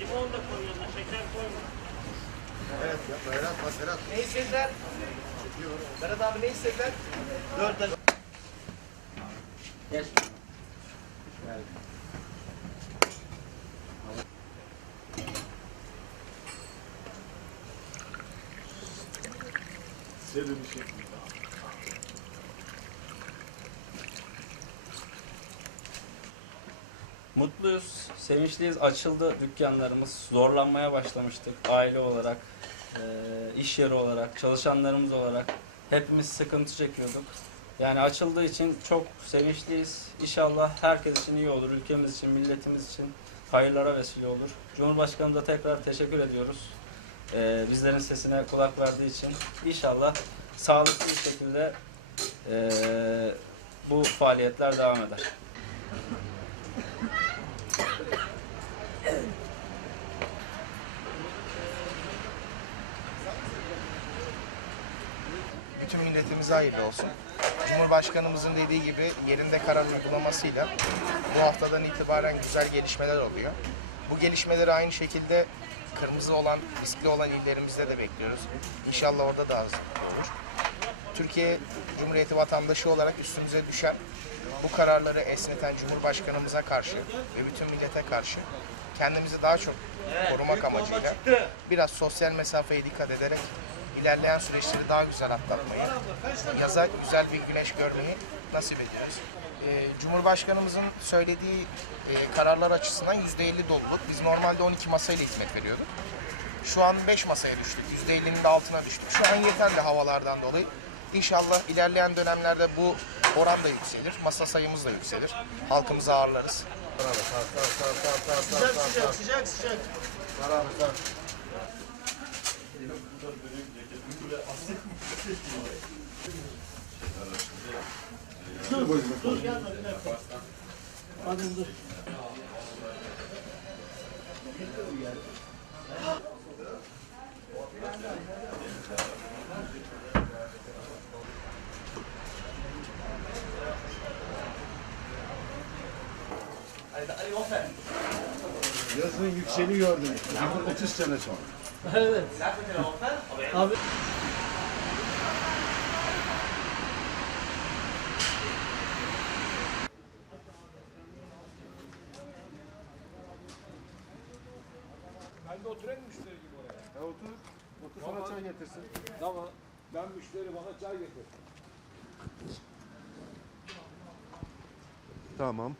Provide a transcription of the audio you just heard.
Limon da koy yanına, şeker koyma. Evet, ya Berat, bak Berat. Ne istediler? Berat abi ne istediler? Dört tane. Gel. Mutluyuz, sevinçliyiz. Açıldı dükkanlarımız. Zorlanmaya başlamıştık aile olarak, eee, iş yeri olarak, çalışanlarımız olarak. Hepimiz sıkıntı çekiyorduk. Yani açıldığı için çok sevinçliyiz. İnşallah herkes için iyi olur. Ülkemiz için, milletimiz için hayırlara vesile olur. Cumhurbaşkanımıza tekrar teşekkür ediyoruz. Eee, bizlerin sesine kulak verdiği için. İnşallah sağlıklı bir şekilde eee, bu faaliyetler devam eder. Bütün milletimize hayırlı olsun. Cumhurbaşkanımızın dediği gibi yerinde karar uygulamasıyla bu haftadan itibaren güzel gelişmeler oluyor. Bu gelişmeleri aynı şekilde kırmızı olan, riskli olan illerimizde de bekliyoruz. İnşallah orada da hazırlıklı olur. Türkiye Cumhuriyeti vatandaşı olarak üstümüze düşen bu kararları esneten Cumhurbaşkanımıza karşı ve bütün millete karşı kendimizi daha çok korumak amacıyla biraz sosyal mesafeye dikkat ederek ilerleyen süreçleri daha güzel atlatmayı, yaza güzel bir güneş görmeyi nasip ediyoruz. Ee, Cumhurbaşkanımızın söylediği e, kararlar açısından %50 doluluk. Biz normalde 12 masayla hizmet veriyorduk. Şu an 5 masaya düştük. %50'nin de altına düştük. Şu an yeterli havalardan dolayı. İnşallah ilerleyen dönemlerde bu oran da yükselir. Masa sayımız da yükselir. Halkımızı ağırlarız. Sıcak sıcak sıcak sıcak. Sar abi sar. Yazın yükseli gördüm. 30 sene sonra. Ben de oturayım müşteri gibi oraya. Ya otur. Otur sana çay getirsin. Tamam. Ben müşteri bana çay getir. Tamam.